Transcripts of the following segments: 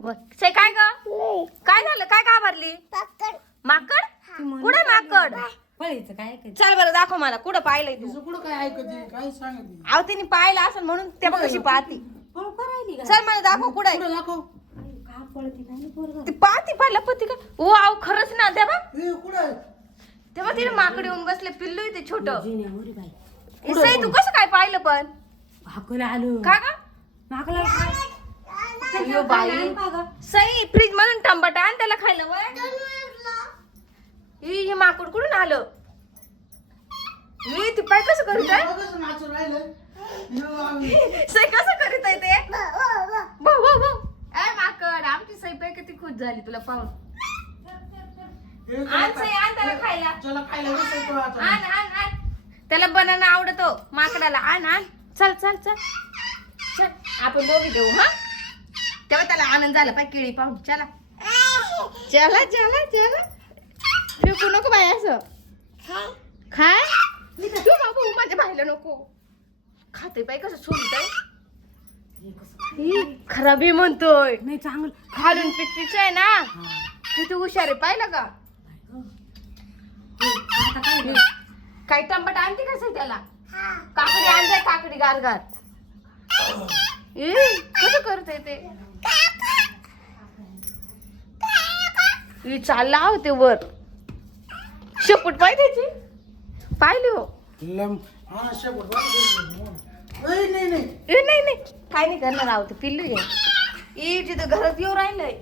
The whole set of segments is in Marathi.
से काय ग काय झालं काय घाबरली माकड कुठे माकड पळायचं काय ऐकायचं चल बरं दाखव मला कुठं पाहिलंय तू तिचं कुठं काय ऐकते काय सांगते अहो तिने पाहिलं असं म्हणून ते बघ कशी पाहती पळ करायली का चल मला दाखव कुठं आहे. कुठं दाखव का पळती काय नाही पोरगं ती पाहती पाहिलं पती का ओ आव खरंच ना तेव्हा हे कुठं तेव्हा तिने माकड येऊन बसले पिल्लू ते छोट जिन्यावर बाई सई तू कसं काय पाहिलं पण हाकला आलो का ग माकला अयो बाई सई फ्रीज मधून टमाटा आण त्याला खायला वळ हे माकड कुठून आलं ती पाय कसं करीत आहे कसं नाचून राहिलं सई कसं करीत आहे ते भाऊ भाऊ भाऊ ए माकड आमची सई पाय किती खुश झाली तुला पाहून आण सई आण त्याला खायला चला खायला बसायचं आता. आण आण आण त्याला बनाना आवडतो माकडाला आण आण चल चल चल चल आपण दोघी देऊ हा तेव्हा त्याला आनंद झाला पाय केळी पाहून चला चला चला चला फेकू नको बाय असं खाय तू बाबू माझ्या बायला नको खाते बाई कसं सोडत आहे खराब आहे म्हणतोय नाही चांगलं खालून पिच आहे ना किती हुशार आहे पाहिलं का आता काय काही टंबाट आणते कसं त्याला काकडी आणते काकडी गार गार कसं करते ते चालला होते वर शेपूट पाहिजे त्याची पाहिली हो हा शेपूट नाही नाही नाही नाही काय नाही करणार आहो ते पिल्लू आहे तिथं घरात येऊ राहिलंय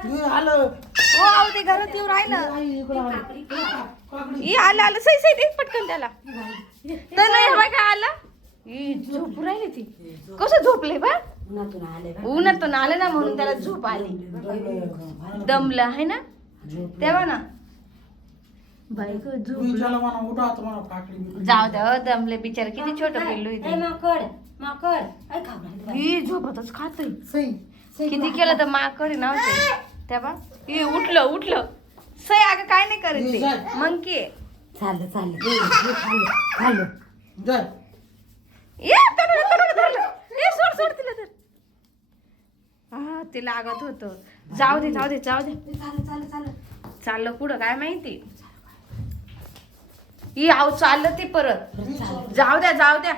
हे आलं हो आहो ते घरात येऊ राहिलं आई इकडं आलं. काकडी. आलं आलं सही सही दे पटकन त्याला तर नाही हवा काय आला झोप राहिली ती कसं झोपले बा उन्हातून आले का उन्हातून आलं ना म्हणून त्याला झोप आली दमलं आहे ना तेव्हा ना बाई ग झोप तुम्ही चला म्हणा उठा आता म्हणा काकडी बिकडी. जाऊ द्या हो, दमले बिचार किती छोट पिल्लू ए, इथे माकड माकड ऐ घाबरायला बाई. ही झोपतच खातोय सई किती केलं तर माकड नव्हते तेव्हा हे उठलं उठलं सई अगं काय नाही करत ते मंकी चाललं चाललं हे खाल्लं खाल्लं जा सोड सोड तिला तर हा ते लागत होत जाऊ दे जाऊ दे जाऊ दे चाललं चाललं चाललं चाललं पुढं काय माहिती ही आव चाललं ती परत जाऊ द्या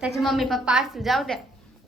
त्याची मम्मी पप्पा असतील जाऊ द्या